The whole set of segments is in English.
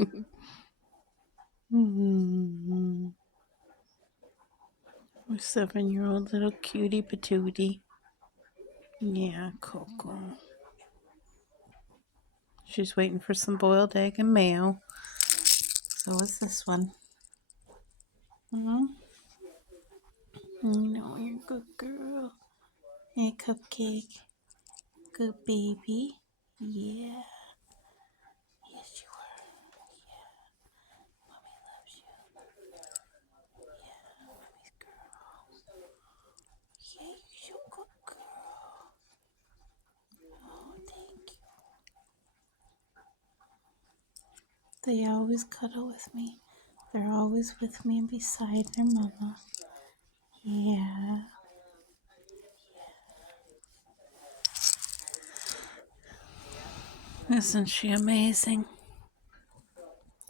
Mm-hmm. My 7-year-old little cutie patootie. Yeah, Coco. She's waiting for some boiled egg and mayo. So is this one. Mm-hmm. No, you're a good girl. Hey, Cupcake. Good baby. Yeah. Yes, you are. Mommy loves you. Yeah, mommy's girl. Yeah, you're so good girl. Oh, thank you. They always cuddle with me. They're always with me and beside their mama. Yeah. Isn't she amazing?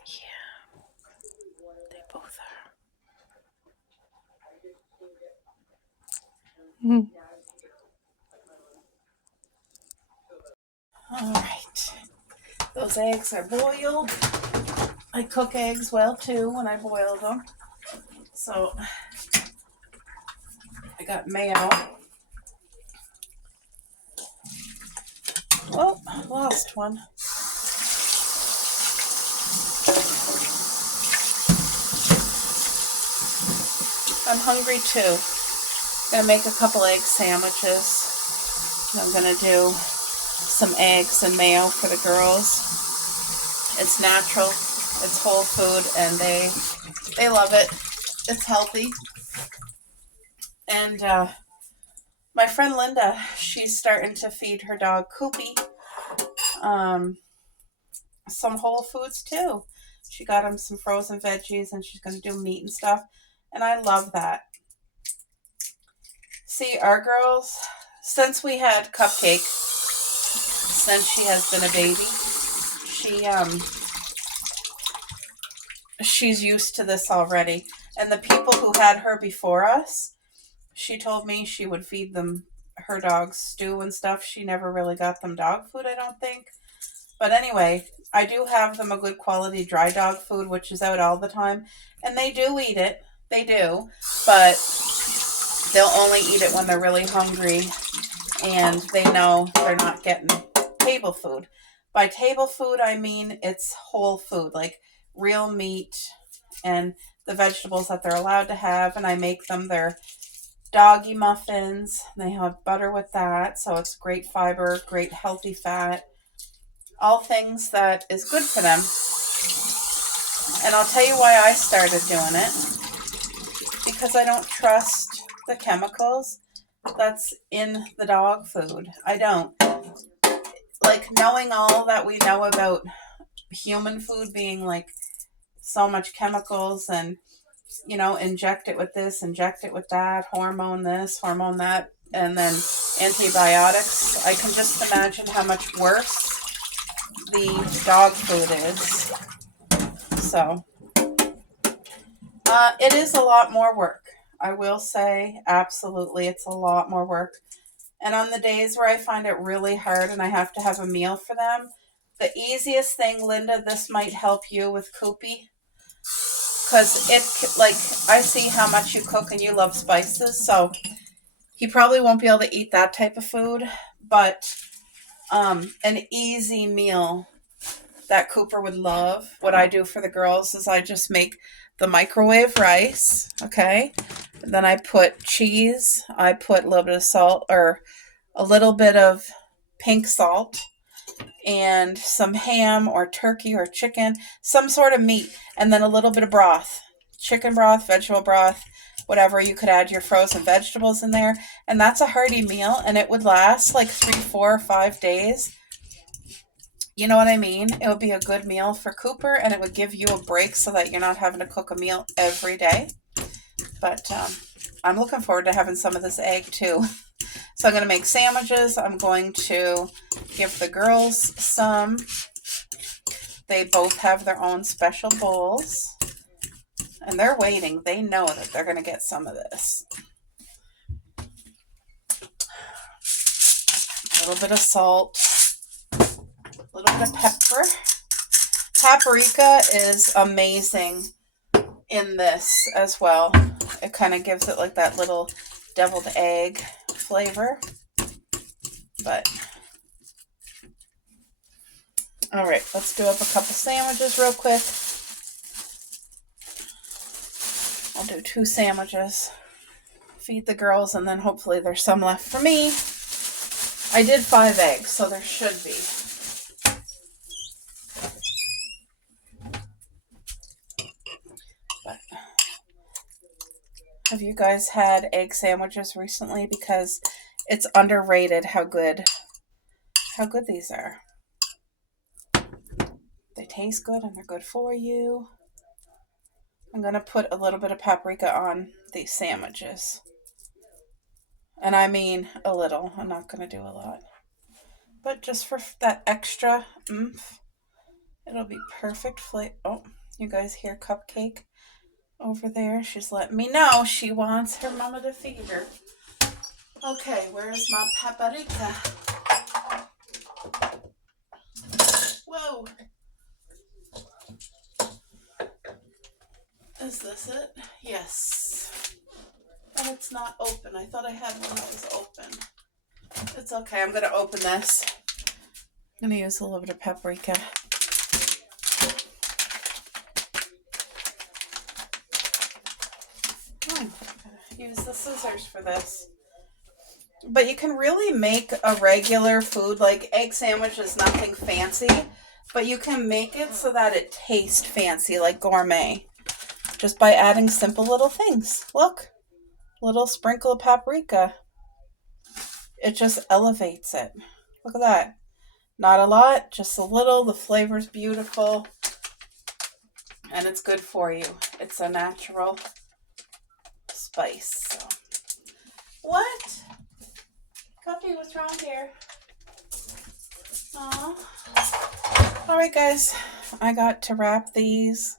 Yeah, they both are. All right. Those eggs are boiled. I cook eggs well too when I boil them. So I got mayo. Oh, lost one. I'm hungry too. Gonna make a couple egg sandwiches. I'm gonna do some eggs and mayo for the girls. It's natural, it's whole food, and they love it. It's healthy. And my friend Linda, she's starting to feed her dog Koopy um, some whole foods too. She got him some frozen veggies, and she's gonna do meat and stuff. And I love that. See, our girls, since we had Cupcake, since she has been a baby, she she's used to this already. And the people who had her before us, she told me she would feed them her dogs stew and stuff. She never really got them dog food, I don't think. But anyway, I do have them a good quality dry dog food, which is out all the time. And they do eat it. They do. But they'll only eat it when they're really hungry and they know they're not getting table food. By table food, I mean it's whole food, like real meat and the vegetables that they're allowed to have. And I make them their doggy muffins. They have butter with that, so it's great fiber, great healthy fat, all things that is good for them. And I'll tell you why I started doing it, because I don't trust the chemicals that's in the dog food. I don't. Like, knowing all that we know about human food being like so much chemicals and, inject it with this, inject it with that, hormone this, hormone that, and then antibiotics. I can just imagine how much worse the dog food is. So, it is a lot more work. I will say, absolutely, it's a lot more work. And on the days where I find it really hard and I have to have a meal for them, the easiest thing, Linda, this might help you with Koopy, because like, I see how much you cook and you love spices, so he probably won't be able to eat that type of food, but an easy meal that Cooper would love, what I do for the girls is I just make the microwave rice, okay? And then I put cheese, I put a little bit of salt, or a little bit of pink salt, and some ham or turkey or chicken, some sort of meat, and then a little bit of broth, chicken broth, vegetable broth, whatever. You could add your frozen vegetables in there, and that's a hearty meal, and it would last like 3, 4, 5 days. You know what I mean? It would be a good meal for Cooper, and it would give you a break so that you're not having to cook a meal every day. But I'm looking forward to having some of this egg too. So I'm going to make sandwiches. I'm going to give the girls some. They both have their own special bowls. And they're waiting. They know that they're going to get some of this. A little bit of salt. A little bit of pepper. Paprika is amazing in this as well. It kind of gives it like that little deviled egg flavor. But all right, let's do up a couple sandwiches real quick. I'll do 2 sandwiches, feed the girls, and then hopefully there's some left for me. I did 5 eggs, so there should be. But have you guys had egg sandwiches recently? Because it's underrated how good these are. They taste good and they're good for you. I'm going to put a little bit of paprika on these sandwiches. And I mean a little. I'm not going to do a lot. But just for that extra oomph, it'll be perfect flavor. Oh, you guys hear Cupcake over there? She's letting me know she wants her mama to feed her. Okay, where's my paprika? Whoa. Is this it? Yes. And it's not open. I thought I had one that was open. It's okay. I'm going to open this. I'm going to use a little bit of paprika. I'm going to use the scissors for this. But you can really make a regular food, like egg sandwich is nothing fancy, but you can make it so that it tastes fancy, like gourmet, just by adding simple little things. Look, little sprinkle of paprika. It just elevates it. Look at that. Not a lot, just a little. The flavor's beautiful, and it's good for you. It's a natural spice. So. What? Coffee, what's wrong here? Aw. All right, guys. I got to wrap these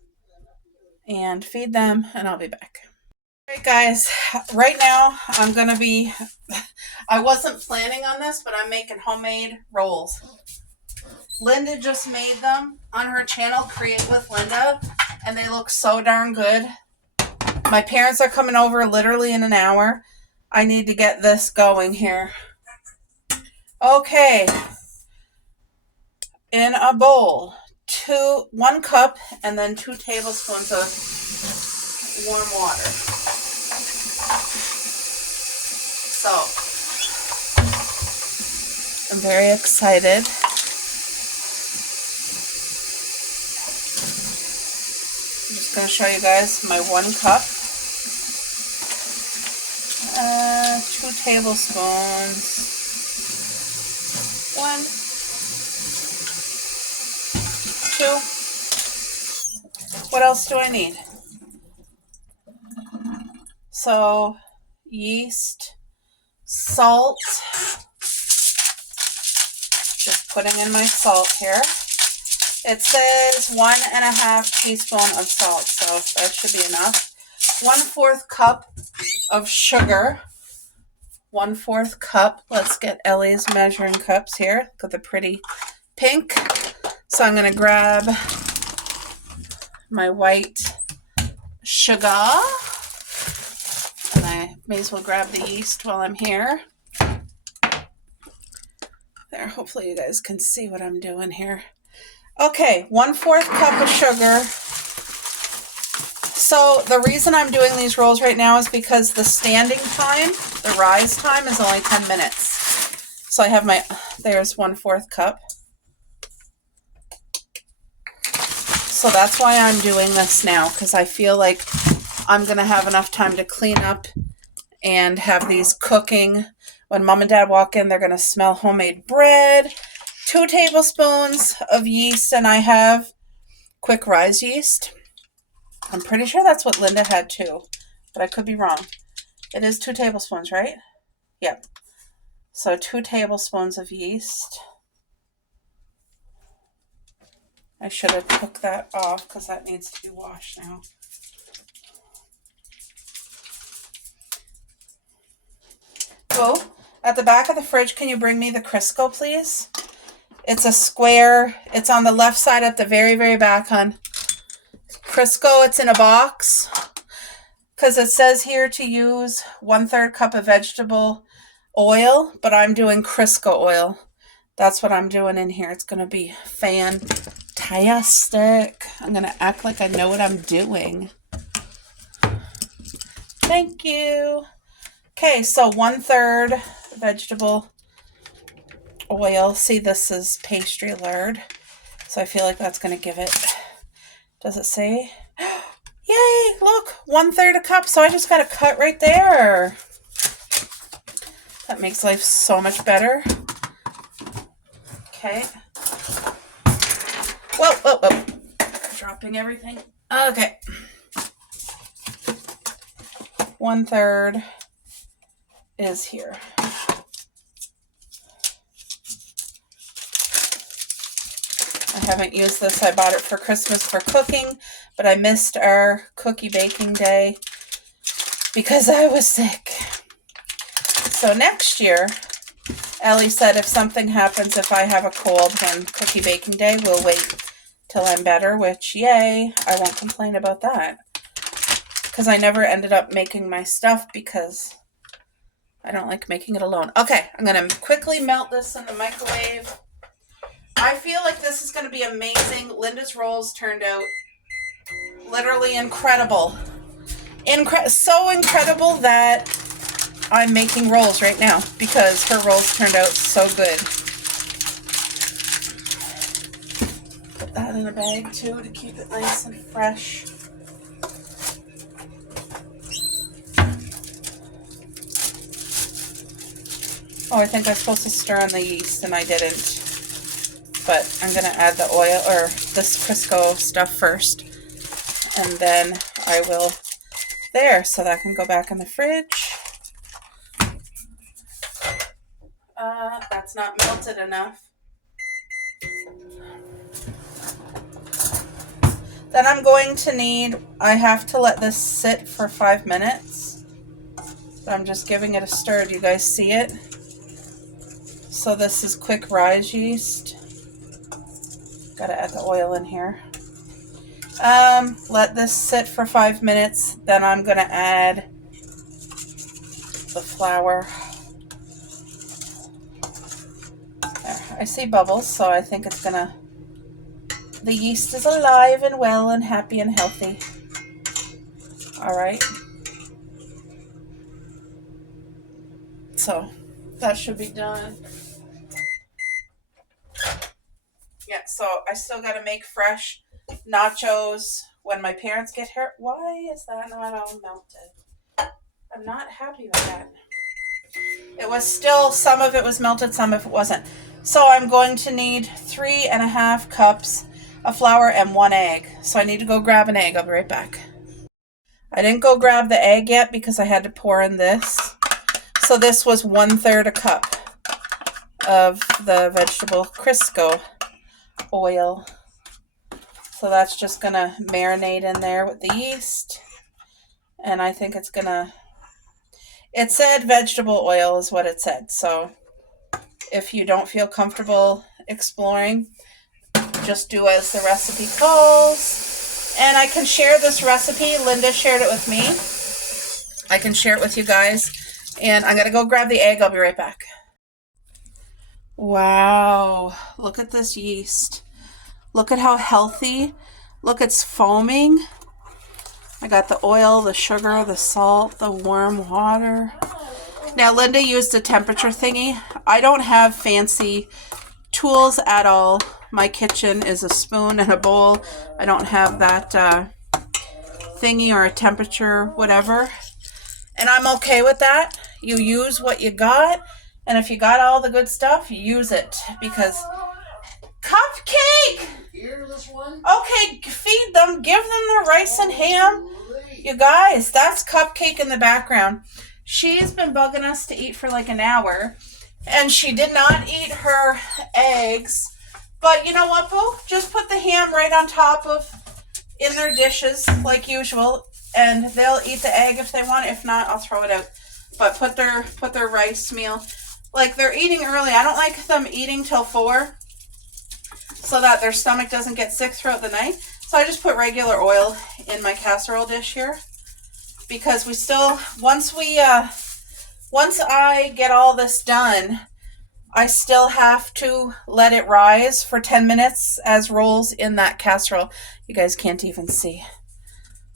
and feed them, and I'll be back. All right, guys. Right now, I'm going to be... I wasn't planning on this, but I'm making homemade rolls. Linda just made them on her channel, Create with Linda, and they look so darn good. My parents are coming over literally in an hour. I need to get this going here. Okay, in a bowl, 1 cup and then 2 tablespoons of warm water. So, I'm very excited. I'm just going to show you guys my 1 cup. 2 tablespoons. 1, 2. What else do I need? So, yeast, salt. Just putting in my salt here. It says 1.5 teaspoons of salt, so that should be enough. 1/4 cup of sugar. 1/4 cup. Let's get Ellie's measuring cups here. Got the pretty pink. So I'm going to grab my white sugar. And I may as well grab the yeast while I'm here. There, hopefully you guys can see what I'm doing here. Okay, 1/4 cup of sugar. So the reason I'm doing these rolls right now is because the standing time, the rise time, is only 10 minutes. So I have there's 1/4 cup. So that's why I'm doing this now, because I feel like I'm going to have enough time to clean up and have these cooking. When Mom and Dad walk in, they're going to smell homemade bread. 2 tablespoons of yeast, and I have quick rise yeast. I'm pretty sure that's what Linda had too, but I could be wrong. It is 2 tablespoons, right? Yep. So 2 tablespoons of yeast. I should have took that off because that needs to be washed now. Oh, at the back of the fridge, can you bring me the Crisco, please? It's a square. It's on the left side at the very, very back, hon. Crisco, it's in a box. Because it says here to use 1/3 cup of vegetable oil, but I'm doing Crisco oil. That's what I'm doing in here. It's going to be fantastic. I'm going to act like I know what I'm doing. Thank you. Okay, so 1/3 vegetable oil. See, this is pastry lard. So I feel like that's going to give it, does it say? Yay, look, 1/3 a cup. So I just got to cut right there. That makes life so much better. Okay. Whoa, whoa, whoa. Dropping everything. Okay. 1/3 is here. I haven't used this. I bought it for Christmas for cooking, but I missed our cookie baking day because I was sick. So next year, Ellie said if something happens, if I have a cold on cookie baking day, we'll wait till I'm better, which, yay, I won't complain about that. Because I never ended up making my stuff because I don't like making it alone. Okay, I'm going to quickly melt this in the microwave. I feel like this is going to be amazing. Linda's rolls turned out literally incredible. So incredible that I'm making rolls right now because her rolls turned out so good. Put that in a bag too to keep it nice and fresh. Oh, I think I was supposed to stir on the yeast and I didn't. But I'm going to add the oil or this Crisco stuff first. And then I will there so that can go back in the fridge. That's not melted enough. Then I'm going to need, I have to let this sit for 5 minutes. So I'm just giving it a stir. Do you guys see it? So this is quick rise yeast. Gotta add the oil in here. Let this sit for 5 minutes. Then I'm gonna add the flour. There, I see bubbles, so I think it's gonna, the yeast is alive and well and happy and healthy. All right. So that should be done. Yeah, so I still got to make fresh nachos when my parents get here. Why is that not all melted? I'm not happy with that. It was still, some of it was melted, some of it wasn't. So I'm going to need 3.5 cups of flour and 1 egg. So I need to go grab an egg. I'll be right back. I didn't go grab the egg yet because I had to pour in this. So this was 1/3 a cup of the vegetable Crisco oil. So that's just going to marinate in there with the yeast. And I think it's going to, it said vegetable oil is what it said. So if you don't feel comfortable exploring, just do as the recipe calls. And I can share this recipe. Linda shared it with me. I can share it with you guys. And I'm going to go grab the egg. I'll be right back. Wow. Look at this yeast. Look at how healthy. Look, it's foaming. I got the oil, the sugar, the salt, the warm water. Now, Linda used a temperature thingy. I don't have fancy tools at all. My kitchen is a spoon and a bowl. I don't have that thingy or a temperature, whatever. And I'm okay with that. You use what you got. And if you got all the good stuff, you use it. Because cupcake! Here, this one? Okay, feed them. Give them the rice and ham. You guys, that's Cupcake in the background. She's been bugging us to eat for like an hour. And she did not eat her eggs. But you know what, Boo? Just put the ham right on top of, in their dishes, like usual. And they'll eat the egg if they want. If not, I'll throw it out. But put their rice meal. Like, they're eating early. I don't like them eating till 4. so that their stomach doesn't get sick throughout the night. So I just put regular oil in my casserole dish here, because we still, once I get all this done, I still have to let it rise for 10 minutes as rolls in that casserole. You guys can't even see.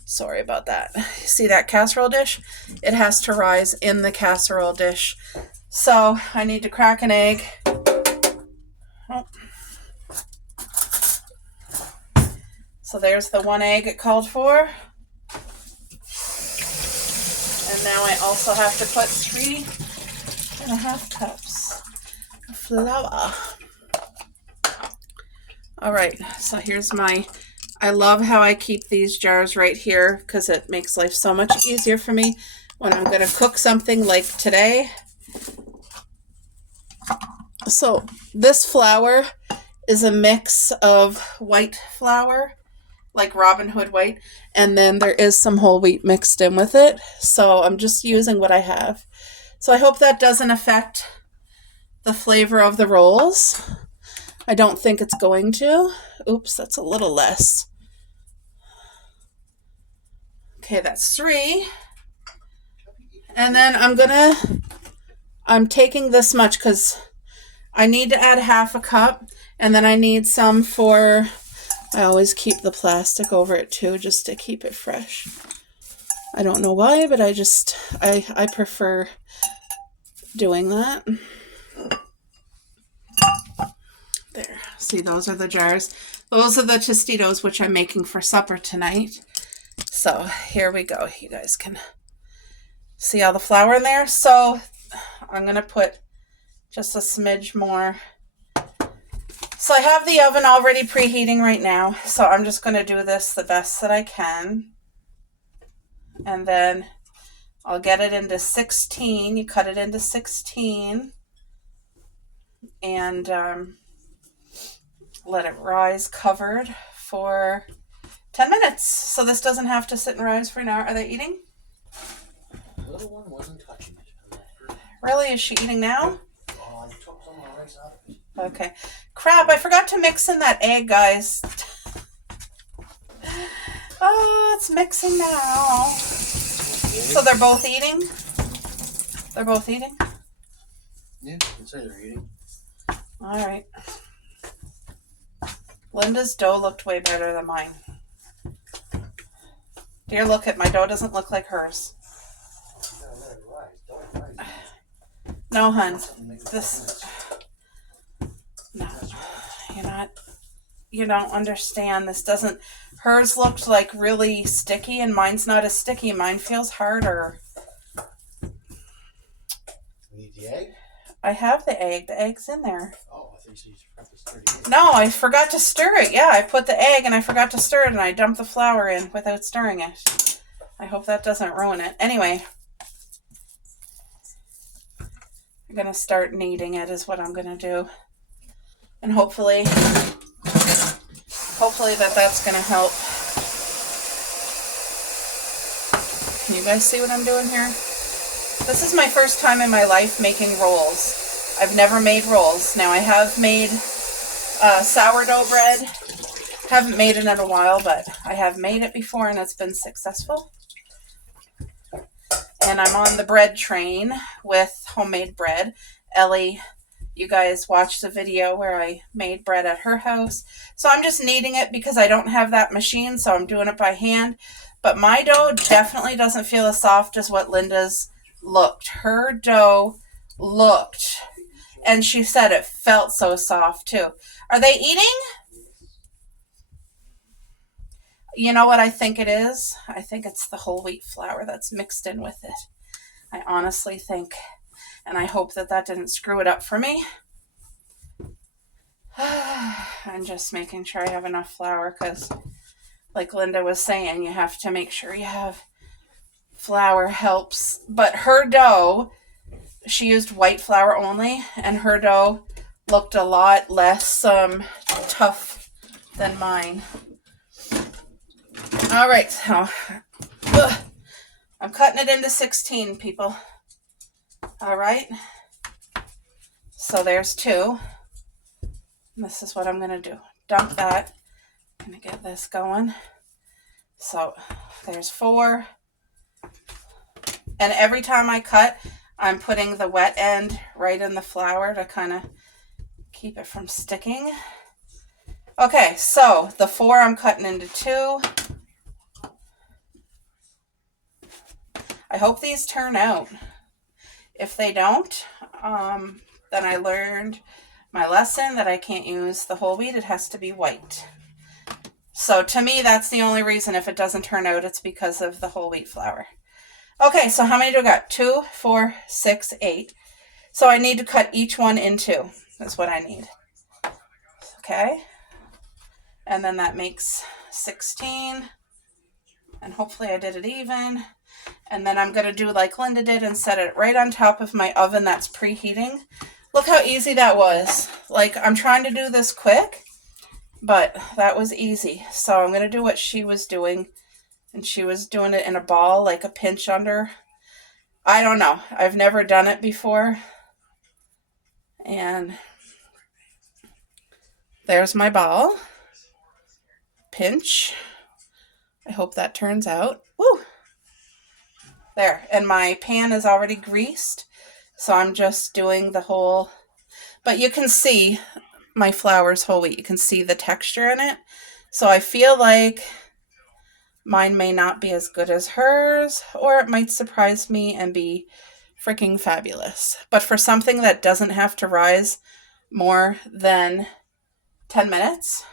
Sorry about that. See that casserole dish? It has to rise in the casserole dish. So I need to crack an egg. Oh. So there's the 1 egg it called for. And now I also have to put 3.5 cups of flour. All right, so here's I love how I keep these jars right here because it makes life so much easier for me when I'm going to cook something like today. So this flour is a mix of white flour, like Robin Hood white, and then there is some whole wheat mixed in with it. So I'm just using what I have. So I hope that doesn't affect the flavor of the rolls. I don't think it's going to. Oops, that's a little less. Okay, that's 3. And then I'm taking this much because I need to add 1/2 cup, and then I need some for, I always keep the plastic over it too, just to keep it fresh. I don't know why, but I prefer doing that. There, see, those are the jars. Those are the Tostitos, which I'm making for supper tonight. So here we go. You guys can see all the flour in there. So I'm going to put just a smidge more. So I have the oven already preheating right now. So I'm just going to do this the best that I can. And then I'll get it into 16. You cut it into 16. And let it rise covered for 10 minutes. So this doesn't have to sit and rise for an hour. Are they eating? The little one wasn't touching it. Really? Is she eating now? Oh, I took some of the rice out of it. Okay. Crap, I forgot to mix in that egg, guys. Oh, it's mixing now. So they're both eating? They're both eating? Yeah, you can say they're eating. All right. Linda's dough looked way better than mine. Dear, look at my dough doesn't look like hers. No, hun. This. No. You don't understand. This doesn't. Hers looked like really sticky, and mine's not as sticky. Mine feels harder. You need the egg? I have the egg. The egg's in there. Oh, I think you forgot to stir it. No, I forgot to stir it. Yeah, I put the egg and I forgot to stir it, and I dumped the flour in without stirring it. I hope that doesn't ruin it. Anyway, I'm going to start kneading it is what I'm going to do. And hopefully that's going to help. Can you guys see what I'm doing here? This is my first time in my life making rolls. I've never made rolls. Now I have made sourdough bread. Haven't made it in a while, but I have made it before and it's been successful. And I'm on the bread train with homemade bread. Ellie, you guys watched the video where I made bread at her house. So I'm just kneading it because I don't have that machine, so I'm doing it by hand. But my dough definitely doesn't feel as soft as what Linda's looked. Her dough looked, and she said it felt so soft too. Are they eating? You know what I think it is? I think it's the whole wheat flour that's mixed in with it. I honestly think, and I hope that didn't screw it up for me. I'm just making sure I have enough flour because, like Linda was saying, you have to make sure you have flour helps. But her dough, she used white flour only, and her dough looked a lot less tough than mine. All right, so I'm cutting it into 16, people. All right, so there's 2. This is what I'm going to do. dump that. I'm going to get this going. So there's 4. And every time I cut, I'm putting the wet end right in the flour to kind of keep it from sticking. Okay, so the 4 I'm cutting into 2. I hope these turn out. If they don't, then I learned my lesson that I can't use the whole wheat. It has to be white. So to me, that's the only reason if it doesn't turn out, it's because of the whole wheat flour. Okay, so how many do I got? 2, 4, 6, 8. So I need to cut each one in 2. That's what I need. Okay. And then that makes 16. And hopefully I did it even. And then I'm going to do like Linda did and set it right on top of my oven that's preheating. Look how easy that was. Like, I'm trying to do this quick, but that was easy. So I'm going to do what she was doing. And she was doing it in a ball, like a pinch under. I don't know. I've never done it before. And there's my ball. Pinch. I hope that turns out. Woo! There. And my pan is already greased. So I'm just doing the whole... But you can see my flour's whole wheat. You can see the texture in it. So I feel like mine may not be as good as hers, or it might surprise me and be freaking fabulous. But for something that doesn't have to rise more than 10 minutes,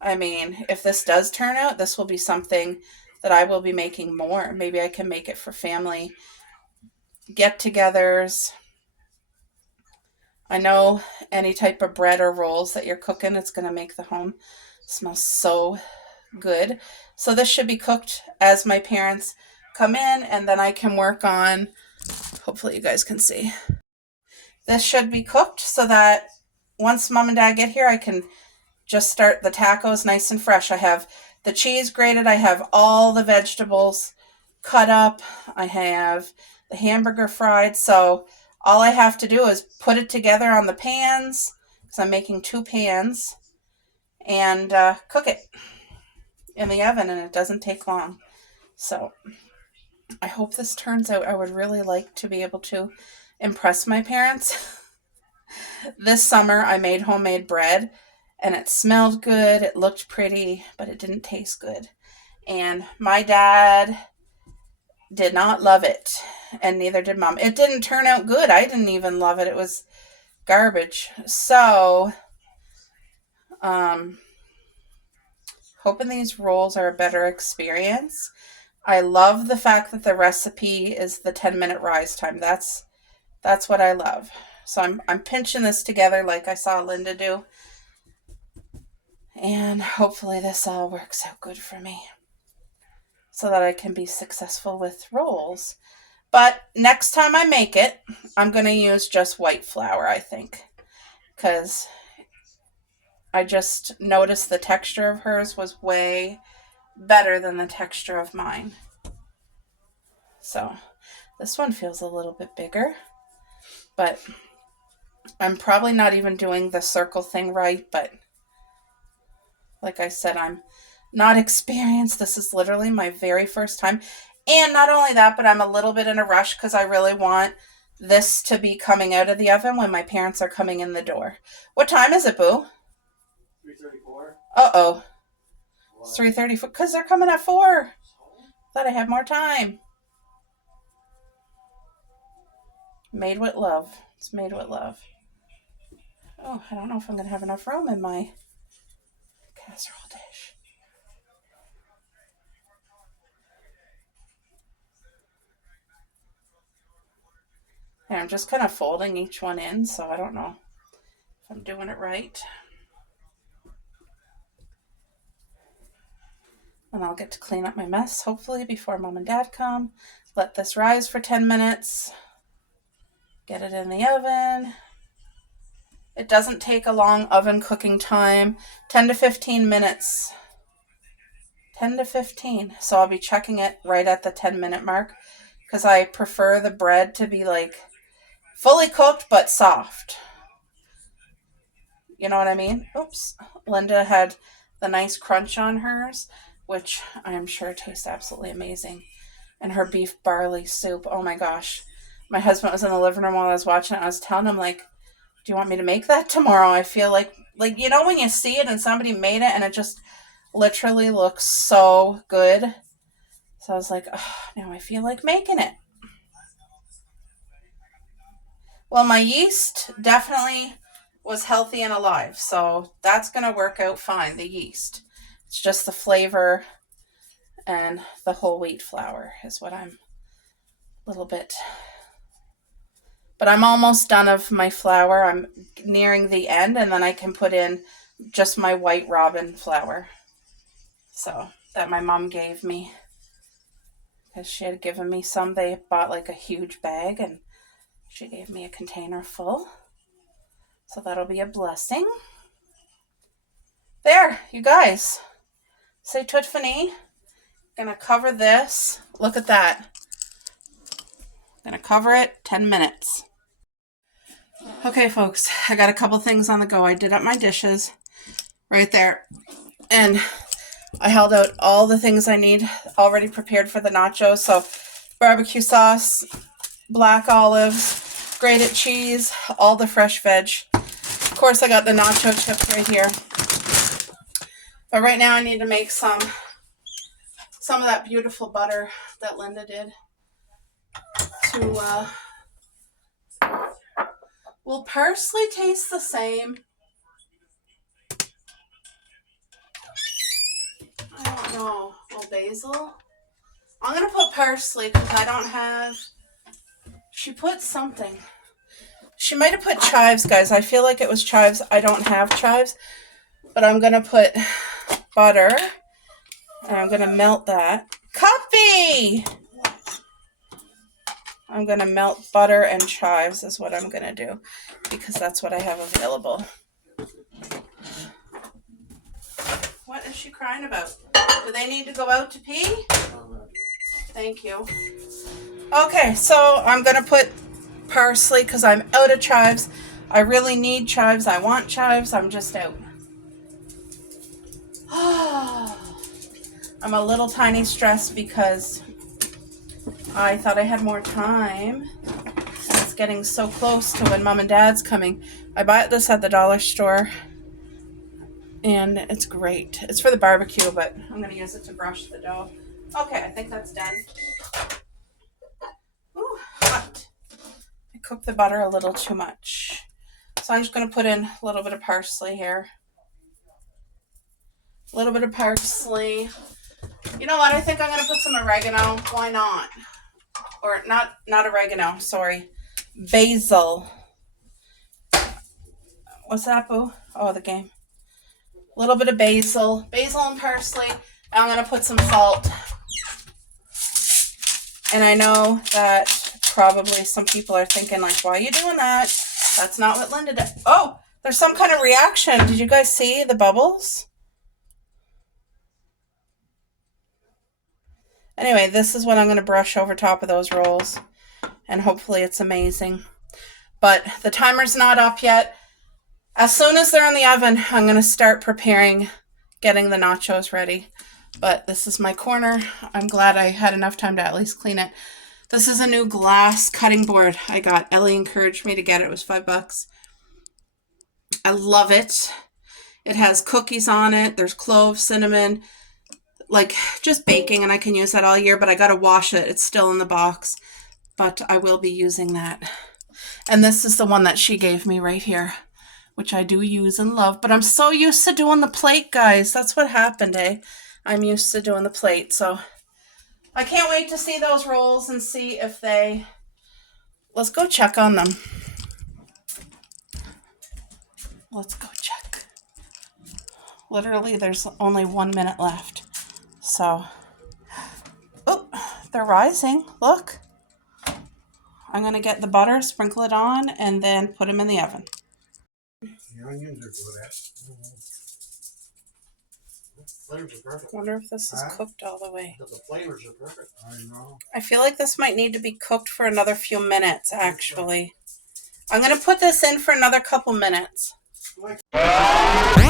I mean, if this does turn out, this will be something that I will be making more. Maybe I can make it for family get-togethers. I know any type of bread or rolls that you're cooking, it's going to make the home smell so good. So this should be cooked as my parents come in, and then I can work on, hopefully you guys can see. This should be cooked so that once Mom and Dad get here, I can just start the tacos nice and fresh. I have the cheese grated. I have all the vegetables cut up. I have the hamburger fried. So all I have to do is put it together on the pans, because I'm making 2 pans, and cook it in the oven, and it doesn't take long. So I hope this turns out. I would really like to be able to impress my parents. This summer I made homemade bread, and it smelled good, it looked pretty, but it didn't taste good. And my dad did not love it, and neither did Mom. It didn't turn out good. I didn't even love it. It was garbage. So, hoping these rolls are a better experience. I love the fact that the recipe is the 10-minute rise time. That's what I love. So I'm pinching this together like I saw Linda do. And hopefully this all works out good for me, so that I can be successful with rolls. But next time I make it, I'm going to use just white flour, I think. Because I just noticed the texture of hers was way better than the texture of mine. So this one feels a little bit bigger. But I'm probably not even doing the circle thing right. But like I said, I'm not experienced. This is literally my very first time. And not only that, but I'm a little bit in a rush because I really want this to be coming out of the oven when my parents are coming in the door. What time is it, Boo? 3:34. Uh-oh. It's 3:34 because they're coming at 4. Thought I had more time. Made with love. It's made with love. Oh, I don't know if I'm going to have enough room in my casserole dish. And I'm just kind of folding each one in, so I don't know if I'm doing it right. And I'll get to clean up my mess, hopefully, before Mom and Dad come. Let this rise for 10 minutes. Get it in the oven. It doesn't take a long oven cooking time. 10 to 15 minutes. 10 to 15. So I'll be checking it right at the 10-minute mark, because I prefer the bread to be like fully cooked but soft. You know what I mean? Oops. Linda had the nice crunch on hers, which I am sure tastes absolutely amazing. And her beef barley soup. Oh my gosh. My husband was in the living room while I was watching it. I was telling him, like, do you want me to make that tomorrow? I feel like, you know, when you see it and somebody made it and it just literally looks so good. So I was like, oh, now I feel like making it. Well, my yeast definitely was healthy and alive. So that's going to work out fine, the yeast. It's just the flavor and the whole wheat flour is what I'm a little bit. But I'm almost done of my flour. I'm nearing the end, and then I can put in just my white robin flour. So that my mom gave me because she had given me some. They bought like a huge bag, and she gave me a container full. So that'll be a blessing. There, you guys. Say tout fini. Gonna cover this. Look at that. Gonna cover it 10 minutes. Okay, folks, I got a couple things on the go. I did up my dishes right there. And I held out all the things I need already prepared for the nachos. So barbecue sauce, black olives, grated cheese, all the fresh veg. Of course, I got the nacho chips right here. But right now I need to make some of that beautiful butter that Linda did. Will parsley taste the same? I don't know. Will basil? I'm going to put parsley because I don't have... She put something. She might have put chives, guys. I feel like it was chives. I don't have chives. But I'm going to put butter. And I'm going to melt that. Coffee! I'm going to melt butter and chives is what I'm going to do. Because that's what I have available. What is she crying about? Do they need to go out to pee? Thank you. Okay, so I'm going to put parsley because I'm out of chives. I really need chives. I want chives. I'm just out. I'm a little tiny stressed because I thought I had more time. And it's getting so close to when Mom and Dad's coming. I bought this at the dollar store. And it's great. It's for the barbecue, but I'm going to use it to brush the dough. Okay, I think that's done. Ooh, hot. I cooked the butter a little too much. So I'm just going to put in a little bit of parsley here. A little bit of parsley. You know what? I think I'm going to put some oregano. Why not? Or not oregano, sorry. Basil. What's that, Boo? Oh, the game. A little bit of basil. Basil and parsley. And I'm going to put some salt. And I know that probably some people are thinking, like, why are you doing that? That's not what Linda did. Oh, there's some kind of reaction. Did you guys see the bubbles? Anyway, this is what I'm going to brush over top of those rolls. And hopefully it's amazing. But the timer's not up yet. As soon as they're in the oven, I'm going to start preparing, getting the nachos ready. But this is my corner. I'm glad I had enough time to at least clean it. This is a new glass cutting board I got. Ellie encouraged me to get it. It was $5. I love it. It has cookies on it. There's cloves, cinnamon, like just baking, and I can use that all year, but I got to wash it. It's still in the box, but I will be using that. And this is the one that she gave me right here, which I do use and love, but I'm so used to doing the plate, guys. That's what happened, eh? I'm used to doing the plate, so I can't wait to see those rolls and see if they... Let's go check on them. Let's go check. Literally, there's only 1 minute left. So, oh, they're rising. Look. I'm going to get the butter, sprinkle it on, and then put them in the oven. The onions are good at. Flavors are perfect. I wonder if this is cooked all the way. The flavors are perfect. I know. I feel like this might need to be cooked for another few minutes, actually. I'm going to put this in for another couple minutes. Like